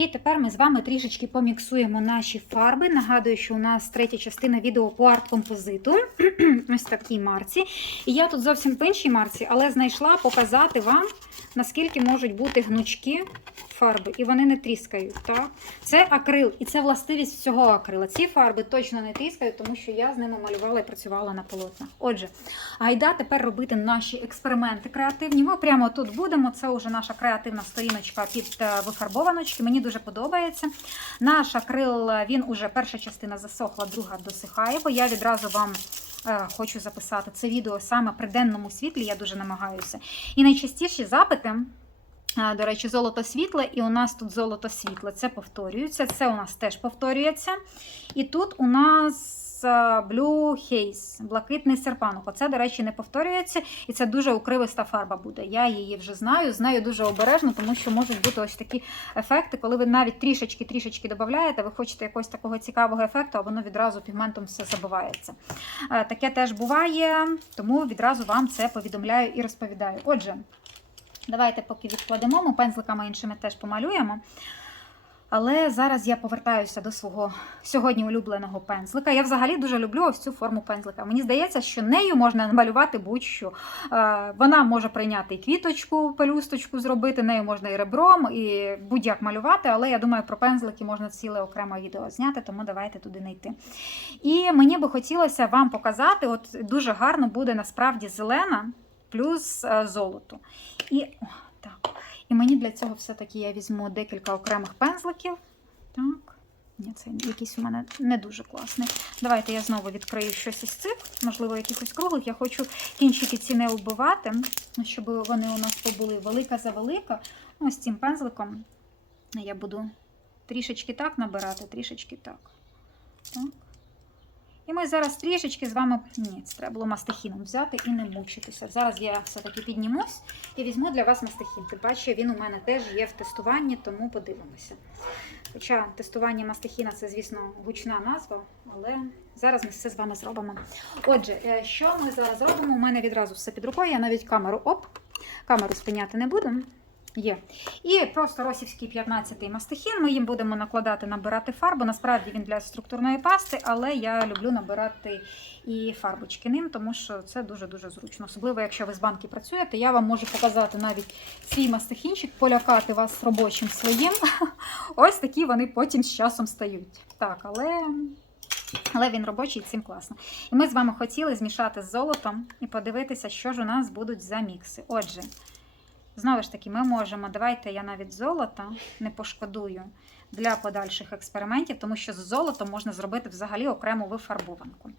І тепер ми з вами трішечки поміксуємо наші фарби. Нагадую, що у нас третя частина відео по арт-композиту. Ось такій марці. І я тут зовсім по іншій марці, але знайшла показати вам, наскільки можуть бути гнучки фарби, і вони не тріскають. Так? Це акрил, і це властивість всього акрила. Ці фарби точно не тріскають, тому що я з ними малювала і працювала на полотнах. Отже, гайда тепер робити наші експерименти креативні. Ми прямо тут будемо. Це вже наша креативна сторіночка під е, вифарбованочки. Мені дуже подобається. Наш акрил, він уже перша частина засохла, друга досихає, бо я відразу вам. е, Хочу записати це відео саме при денному світлі, я дуже намагаюся. І найчастіші запити, е, до речі, золото світле, і у нас тут золото світле. Це повторюється, це у нас теж повторюється. І тут у нас е, Blue Haze, блакитний серпанок. Оце, до речі, не повторюється, і це дуже укривиста фарба буде. Я її вже знаю, знаю дуже обережно, тому що можуть бути ось такі ефекти, коли ви навіть трішечки-трішечки додаєте, ви хочете якогось такого цікавого ефекту, а воно відразу пігментом все забивається. Е, Таке теж буває, тому відразу вам це повідомляю і розповідаю. Отже, давайте поки відкладемо, ми пензликами іншими теж помалюємо. Але зараз я повертаюся до свого сьогодні улюбленого пензлика. Я взагалі дуже люблю ось цю форму пензлика. Мені здається, що нею можна намалювати будь-що. Е, Вона може прийняти і квіточку, пелюсточку зробити, нею можна і ребром, і будь-як малювати, але я думаю, про пензлики можна ціле окреме відео зняти, тому давайте туди не йти. І мені би хотілося вам показати, от дуже гарно буде насправді зелена плюс е, золото. І о, так. І мені для цього все-таки я візьму декілька окремих пензликів. Так. Ні, це якийсь у мене не дуже класний. Давайте я знову відкрию щось із цих, можливо, якихось круглих. Я хочу кінчики ці не вбивати, щоб вони у нас побули велика за велика. Ось цим пензликом я буду трішечки так набирати, трішечки так. Так. І ми зараз трішечки з вами. Ні, це треба було мастихіном взяти і не мучитися. Зараз я все-таки піднімусь і візьму для вас мастихін. Тим паче він у мене теж є в тестуванні, тому подивимося. Хоча тестування мастихіна це, звісно, гучна назва, але зараз ми все з вами зробимо. Отже, е, що ми зараз робимо? У мене відразу все під рукою. Я навіть камеру оп, камеру спиняти не буду. Є. І просто росівський 15-й мастихін. Ми їм будемо накладати, набирати фарбу. Насправді він для структурної пасти, але я люблю набирати і фарбочки ним, тому що це дуже-дуже зручно. Особливо, якщо ви з банки працюєте, я вам можу показати навіть свій мастихінчик, полякати вас робочим своїм. Ось такі вони потім з часом стають. Так, але. Але він робочий і цим класно. І ми з вами хотіли змішати з золотом і подивитися, що ж у нас будуть за мікси. Отже, Знову ж таки, ми можемо, давайте я навіть золото не пошкодую для подальших експериментів, тому що з золотом можна зробити взагалі окрему вифарбованку.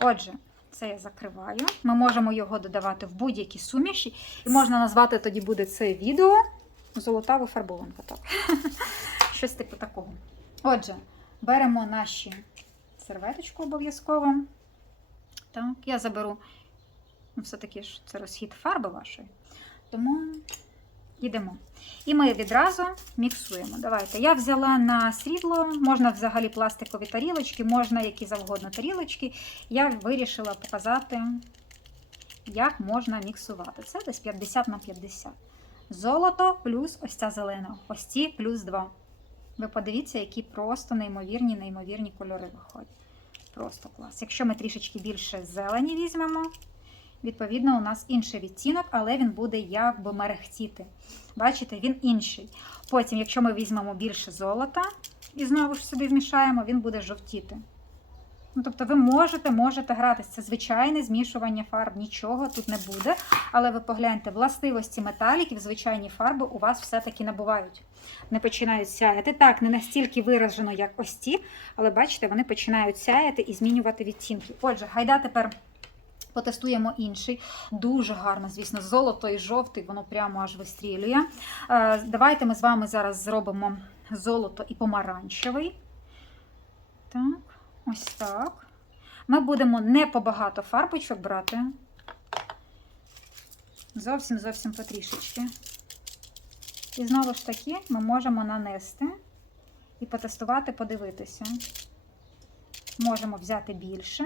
Отже, це я закриваю. Ми можемо його додавати в будь-які суміші, і можна назвати тоді буде це відео Золота вифарбованка. Так. Щось типу такого. Отже, беремо наші серветочку обов'язково. Так, я заберу, ну, все-таки ж це розхід фарби вашої. Тому йдемо. І ми відразу міксуємо. Давайте. Я взяла на срібло, можна взагалі пластикові тарілочки, можна які завгодно тарілочки. Я вирішила показати, як можна міксувати. Це десь 50 на 50. Золото плюс ось ця зелена. Ось ці плюс 2. Ви подивіться, які просто неймовірні, неймовірні кольори виходять. Просто клас. Якщо ми трішечки більше зелені візьмемо, Відповідно, у нас інший відтінок, але він буде якби мерехтіти. Бачите, він інший. Потім, якщо ми візьмемо більше золота і знову ж собі вмішаємо, він буде жовтіти. Ну, Тобто ви можете можете гратися. Це звичайне змішування фарб, нічого тут не буде. Але ви погляньте, властивості металіків, звичайні фарби у вас все-таки набувають. Вони починають сяяти. Так, не настільки виражено, як ось ці, але бачите, вони починають сяяти і змінювати відтінки. Отже, гайда тепер. Потестуємо інший. Дуже гарно, звісно, золото і жовтий, воно прямо аж вистрілює. Е, Давайте ми з вами зараз зробимо золото і помаранчевий. Так, ось так. Ми будемо не побагато фарбочок брати. Зовсім зовсім потрішечки. І знову ж таки ми можемо нанести і потестувати, подивитися. Можемо взяти більше.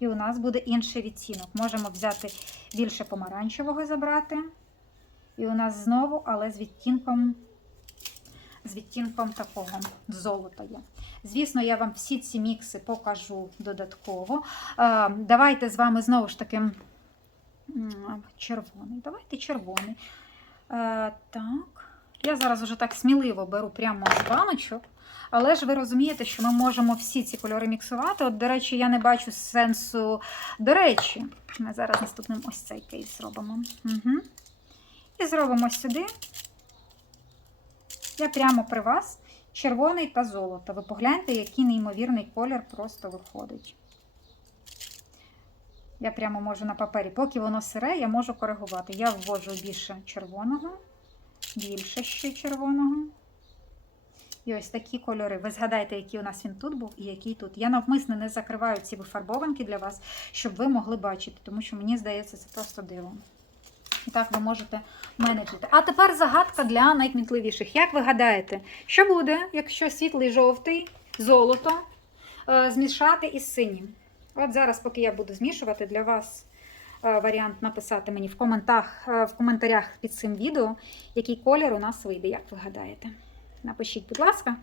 І у нас буде інший відтінок. Можемо взяти більше помаранчевого забрати. І у нас знову, але з відтінком з відтінком такого золота є. Звісно, я вам всі ці мікси покажу додатково. Е, Давайте з вами знову ж таки червоний. Давайте червоний. Е, Так. Я зараз вже так сміливо беру прямо з баночок. Але ж ви розумієте, що ми можемо всі ці кольори міксувати. От, до речі, я не бачу сенсу. До речі, ми зараз наступним ось цей кейс зробимо. Угу. І зробимо сюди. Я прямо при вас червоний та золото. Ви погляньте, який неймовірний колір просто виходить. Я прямо можу на папері, поки воно сире, я можу коригувати. Я ввожу більше червоного, більше ще червоного. І ось такі кольори. Ви згадайте, який у нас він тут був і який тут. Я навмисно не закриваю ці вифарбованки для вас, щоб ви могли бачити, тому що мені здається, це просто диво. І так ви можете менеджити. А тепер загадка для найкмітливіших. Як ви гадаєте, що буде, якщо світлий жовтий, золото е, змішати із синім? От зараз, поки я буду змішувати, для вас е, варіант написати мені в, коментах, е, в коментарях під цим відео, який колір у нас вийде, як ви гадаєте. Напишіть, будь ласка.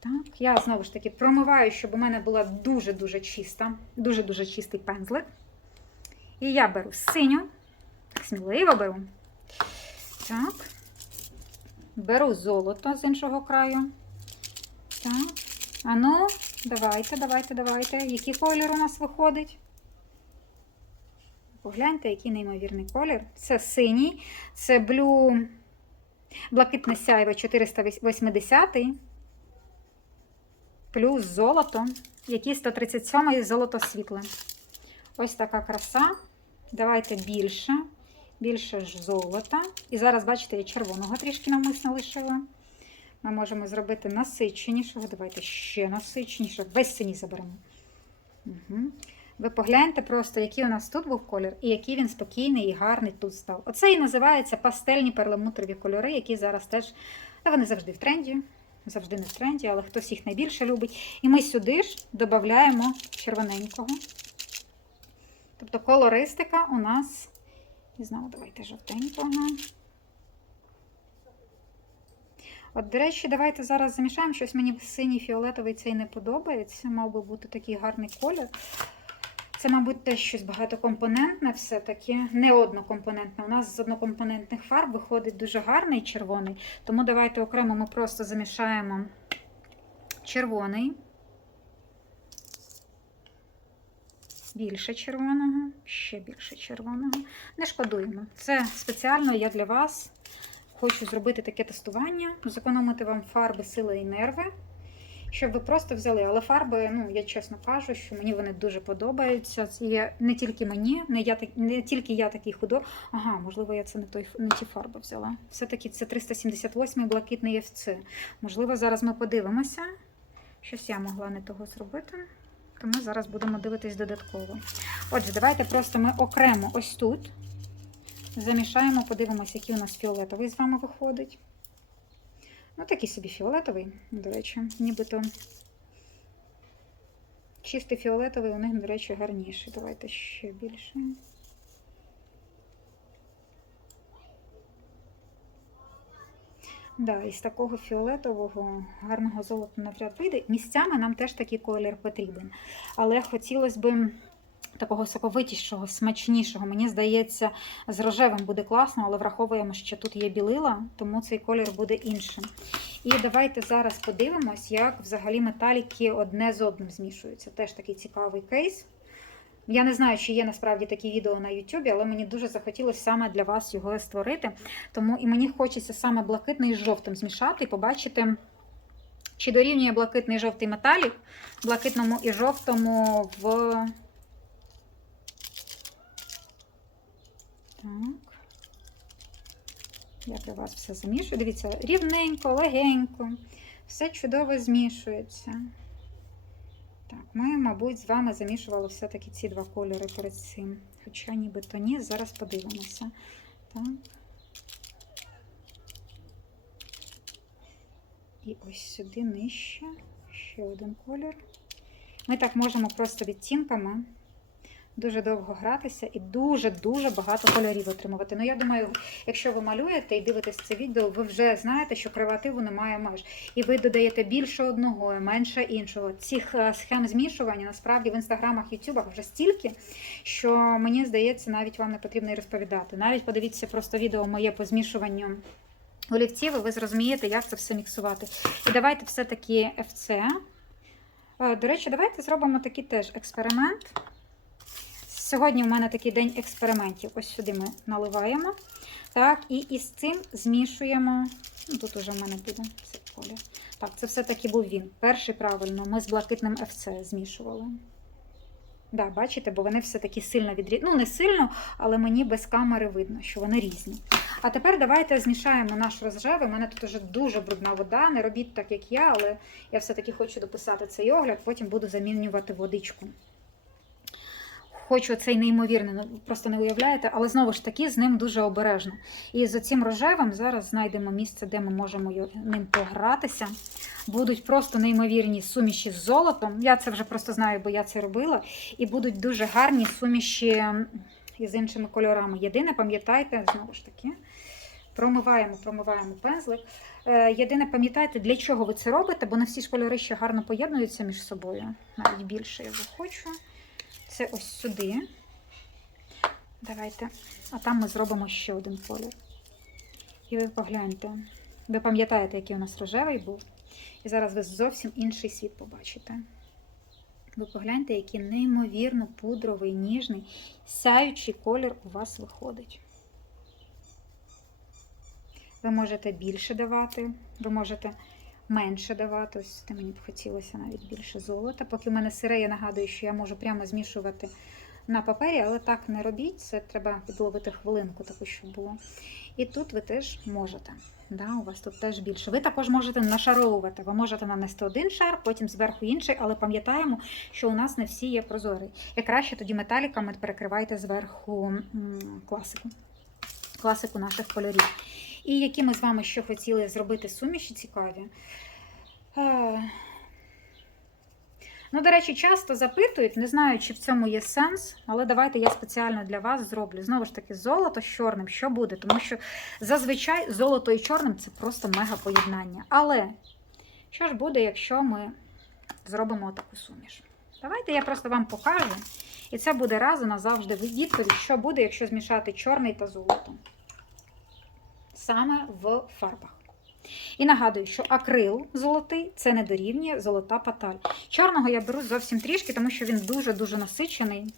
Так, я знову ж таки промиваю, щоб у мене була дуже-дуже чиста, дуже-дуже чистий пензлик. І я беру синю, сміливо беру. Так. Беру золото з іншого краю. Так. А ну, давайте, давайте, давайте. Який колір у нас виходить? Погляньте, який неймовірний колір. Це синій, це блю. Блакитне сяйво 480 плюс золото, який 137 золото світле. Ось така краса. Давайте більше, більше ж золота. І зараз, бачите, я червоного трішки навмисно лишила. Ми можемо зробити насиченішого. Давайте ще насиченішого. Весь синій заберемо. Угу. Ви погляньте просто, який у нас тут був колір, і який він спокійний і гарний тут став. Оце і називається пастельні перламутрові кольори, які зараз теж вони завжди в тренді. Завжди не в тренді, але хтось їх найбільше любить. І ми сюди ж додаємо червоненького. Тобто колористика у нас. І знову давайте жовтенького. От, до речі, давайте зараз замішаємо. Щось мені синій фіолетовий цей не подобається. Мав би бути такий гарний колір. Це, мабуть, теж щось багатокомпонентне все-таки, не однокомпонентне. У нас з однокомпонентних фарб виходить дуже гарний червоний. Тому давайте окремо ми просто замішаємо червоний. Більше червоного, ще більше червоного. Не шкодуємо. Це спеціально я для вас хочу зробити таке тестування, зекономити вам фарби, сили і нерви щоб ви просто взяли. Але фарби, ну я чесно кажу, що мені вони дуже подобаються. Це не тільки мені, не я не тільки я такий худор. Ага, можливо, я це не той не ті фарби взяла. Все-таки це 378-й блакитний FC. Можливо, зараз ми подивимося. Щось я могла не того зробити. То ми зараз будемо дивитись додатково. Отже, давайте просто ми окремо ось тут замішаємо, подивимося, який у нас фіолетовий з вами виходить. Ну, такий собі фіолетовий, до речі, нібито чистий фіолетовий у них, до речі, гарніший. Давайте ще більше. Да, із такого фіолетового гарного золота навряд вийде. Місцями нам теж такий колір потрібен. Але хотілося б такого соковитішого, смачнішого. Мені здається, з рожевим буде класно, але враховуємо, що тут є білила, тому цей колір буде іншим. І давайте зараз подивимось, як взагалі металіки одне з одним змішуються. Теж такий цікавий кейс. Я не знаю, чи є насправді такі відео на YouTube, але мені дуже захотілося саме для вас його створити. Тому і мені хочеться саме блакитний з жовтим змішати і побачити, чи дорівнює блакитний жовтий металік, блакитному і жовтому в Так. Я для вас все замішую. Дивіться, рівненько, легенько, все чудово змішується. Так, ми, мабуть, з вами замішували все-таки ці два кольори перед цим. Хоча нібито ні, зараз подивимося. Так. І ось сюди нижче ще один колір. Ми так можемо просто відтінками дуже довго гратися і дуже-дуже багато кольорів отримувати. Ну, я думаю, якщо ви малюєте і дивитесь це відео, ви вже знаєте, що креативу немає меж. І ви додаєте більше одного, менше іншого. Цих е, схем змішування насправді в інстаграмах, ютубах вже стільки, що мені здається, навіть вам не потрібно і розповідати. Навіть подивіться просто відео моє по змішуванню. Олівців, і ви зрозумієте, як це все міксувати. І давайте все-таки FC. Е, До речі, давайте зробимо такий теж експеримент. Сьогодні в мене такий день експериментів. Ось сюди ми наливаємо. Так, і із цим змішуємо. Ну, тут уже в мене буде цей колір. Так, це все-таки був він. Перший правильно, ми з блакитним FC змішували. Да, бачите, бо вони все-таки сильно відрі... Ну, не сильно, але мені без камери видно, що вони різні. А тепер давайте змішаємо наш розжев. У мене тут уже дуже брудна вода. Не робіть так, як я, але я все-таки хочу дописати цей огляд, потім буду замінювати водичку. Хочу цей неймовірний, ну просто не уявляєте, але знову ж таки з ним дуже обережно. І з цим рожевим зараз знайдемо місце, де ми можемо ним погратися. Будуть просто неймовірні суміші з золотом. Я це вже просто знаю, бо я це робила. І будуть дуже гарні суміші із іншими кольорами. Єдине, пам'ятайте, знову ж таки, промиваємо, промиваємо пензлик. Е, Єдине, пам'ятайте, для чого ви це робите, бо не всі ж кольори ще гарно поєднуються між собою. Навіть більше я захочу. Це ось сюди. Давайте. А там ми зробимо ще один колір. І ви погляньте. Ви пам'ятаєте, який у нас рожевий був. І зараз ви зовсім інший світ побачите. Ви погляньте, який неймовірно пудровий, ніжний, сяючий колір у вас виходить. Ви можете більше давати, ви можете менше давати. Ось те мені б хотілося навіть більше золота. Поки в мене сире, я нагадую, що я можу прямо змішувати на папері, але так не робіть. Це треба підловити хвилинку, таку, щоб було. І тут ви теж можете. Да, у вас тут теж більше. Ви також можете нашаровувати. Ви можете нанести один шар, потім зверху інший, але пам'ятаємо, що у нас не всі є прозорі. І краще тоді металіками перекривайте зверху класику. Класику наших кольорів. І які ми з вами ще хотіли зробити суміші цікаві. Ну, до речі, часто запитують, не знаю, чи в цьому є сенс, але давайте я спеціально для вас зроблю. Знову ж таки, золото з чорним, що буде? Тому що зазвичай золото і чорним це просто мега поєднання. Але що ж буде, якщо ми зробимо таку суміш? Давайте я просто вам покажу. І це буде разом назавжди відповідь, що буде, якщо змішати чорний та золото. Саме в фарбах. І нагадую, що акрил золотий це не дорівнює золота паталь. Чорного я беру зовсім трішки, тому що він дуже-дуже насичений.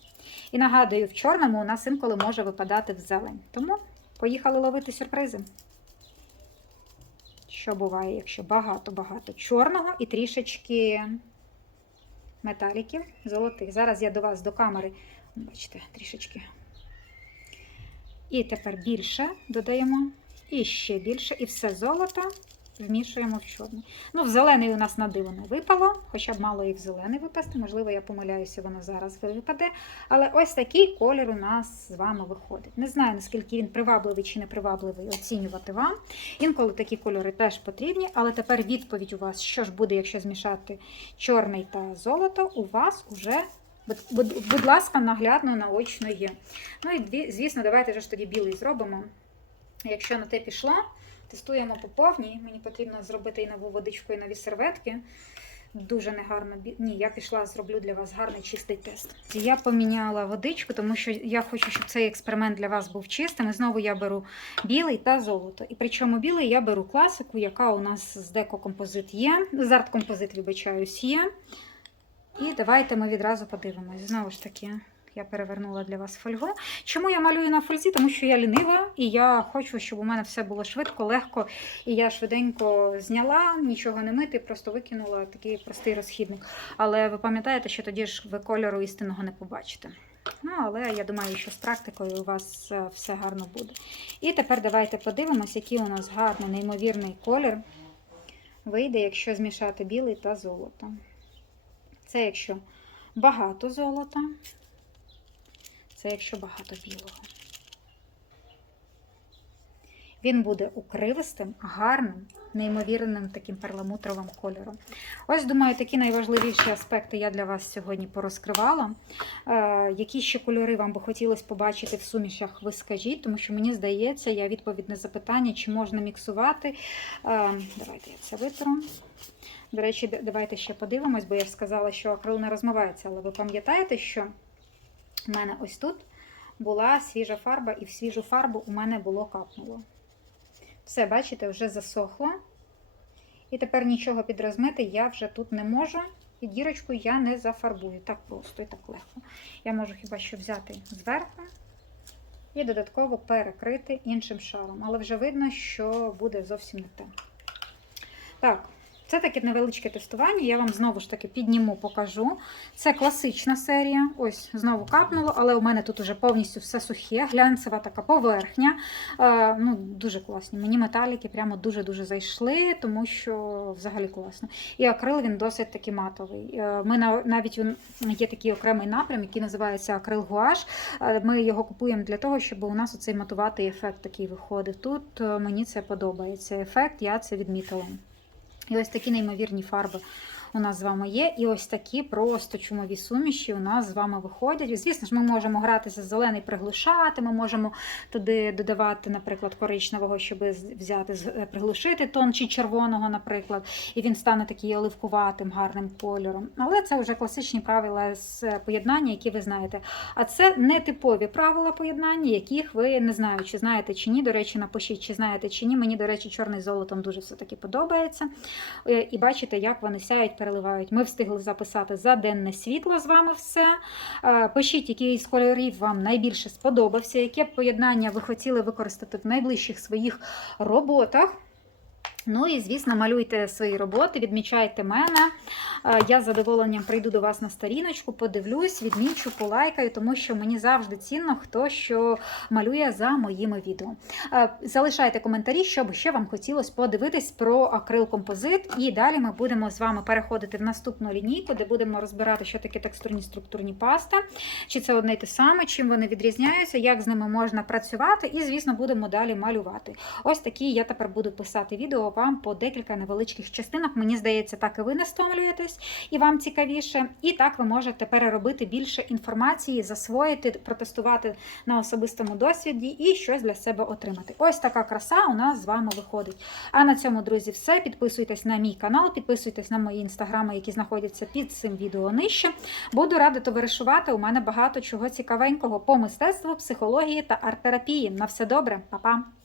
І нагадую, в чорному у нас інколи може випадати в зелень. Тому поїхали ловити сюрпризи. Що буває, якщо багато-багато чорного і трішечки металіків золотих. Зараз я до вас до камери, бачите, трішечки. І тепер більше додаємо. І ще більше. І все золото вмішуємо в чорний. Ну, в зелений у нас на диво не випало, хоча б мало і в зелений випасти. Можливо, я помиляюся, воно зараз випаде. Але ось такий колір у нас з вами виходить. Не знаю, наскільки він привабливий чи не привабливий, оцінювати вам. Інколи такі кольори теж потрібні, але тепер відповідь у вас, що ж буде, якщо змішати чорний та золото, у вас уже. Будь, ласка, наглядно, наочно є. Ну і звісно, давайте ж тоді білий зробимо. Якщо на те пішло, тестуємо по повній. Мені потрібно зробити і нову водичку, і нові серветки. Дуже негарно. Ні, я пішла, зроблю для вас гарний чистий тест. Я поміняла водичку, тому що я хочу, щоб цей експеримент для вас був чистим. І знову я беру білий та золото. І причому білий я беру класику, яка у нас з деко композит є. З арт композит, вибачаюсь, є. І давайте ми відразу подивимось. Знову ж таки, я перевернула для вас фольгу. Чому я малюю на фользі? Тому що я лінива і я хочу, щоб у мене все було швидко, легко. І я швиденько зняла, нічого не мити, просто викинула такий простий розхідник. Але ви пам'ятаєте, що тоді ж ви кольору істинного не побачите. Ну, але я думаю, що з практикою у вас е, все гарно буде. І тепер давайте подивимось, який у нас гарний, неймовірний колір вийде, якщо змішати білий та золото. Це якщо багато золота, це якщо багато білого. Він буде укривистим, гарним, неймовірним таким перламутровим кольором. Ось, думаю, такі найважливіші аспекти я для вас сьогодні порозкривала. Е, які ще кольори вам би хотілося побачити в сумішах, ви скажіть, тому що мені здається, я відповідь на запитання, чи можна міксувати. Е, давайте я це витру. До речі, давайте ще подивимось, бо я ж сказала, що акрил не розмивається, але ви пам'ятаєте, що в мене ось тут була свіжа фарба, і в свіжу фарбу у мене було капнуло. Все, бачите, вже засохло. І тепер нічого підрозмити я вже тут не можу. І дірочку я не зафарбую. Так просто і так легко. Я можу хіба що взяти зверху і додатково перекрити іншим шаром. Але вже видно, що буде зовсім не те. Так, це таке невеличке тестування. Я вам знову ж таки підніму, покажу. Це класична серія. Ось знову капнуло, але у мене тут вже повністю все сухе, глянцева така поверхня. Е, ну, Дуже класні. Мені металіки прямо дуже-дуже зайшли, тому що взагалі класно. І акрил він досить таки матовий. Е, Ми на- навіть є такий окремий напрям, який називається акрил гуаш. Е, Ми його купуємо для того, щоб у нас оцей матуватий ефект такий виходив. Тут е, мені це подобається. Ефект, я це відмітила. І ось такі неймовірні фарби у нас з вами є. І ось такі просто чумові суміші у нас з вами виходять. Звісно ж, ми можемо гратися з зелений приглушати, ми можемо туди додавати, наприклад, коричневого, щоб взяти, е, приглушити тон чи червоного, наприклад, і він стане такий оливкуватим, гарним кольором. Але це вже класичні правила з е, поєднання, які ви знаєте. А це не типові правила поєднання, яких ви не знаю, чи знаєте чи ні. До речі, напишіть, чи знаєте чи ні. Мені, до речі, чорний золотом дуже все-таки подобається. Е, І бачите, як вони сяють, переливають. Ми встигли записати за денне світло з вами все. Е, Пишіть, який з кольорів вам найбільше сподобався, яке поєднання ви хотіли використати в найближчих своїх роботах. Ну і, звісно, малюйте свої роботи, відмічайте мене. Е, Я з задоволенням прийду до вас на сторіночку, подивлюсь, відмічу, полайкаю, тому що мені завжди цінно, хто що малює за моїми відео. Е, Залишайте коментарі, що би ще вам хотілося подивитись про акрил композит. І далі ми будемо з вами переходити в наступну лінійку, де будемо розбирати, що таке текстурні структурні пасти, чи це одне й те саме, чим вони відрізняються, як з ними можна працювати, і, звісно, будемо далі малювати. Ось такі я тепер буду писати відео вам по декілька невеличких частинок. Мені здається, так і ви не стомлюєтесь, і вам цікавіше. І так ви можете переробити більше інформації, засвоїти, протестувати на особистому досвіді і щось для себе отримати. Ось така краса у нас з вами виходить. А на цьому, друзі, все. Підписуйтесь на мій канал, підписуйтесь на мої інстаграми, які знаходяться під цим відео нижче. Буду рада товаришувати. У мене багато чого цікавенького по мистецтву, психології та арт-терапії. На все добре, Па-па!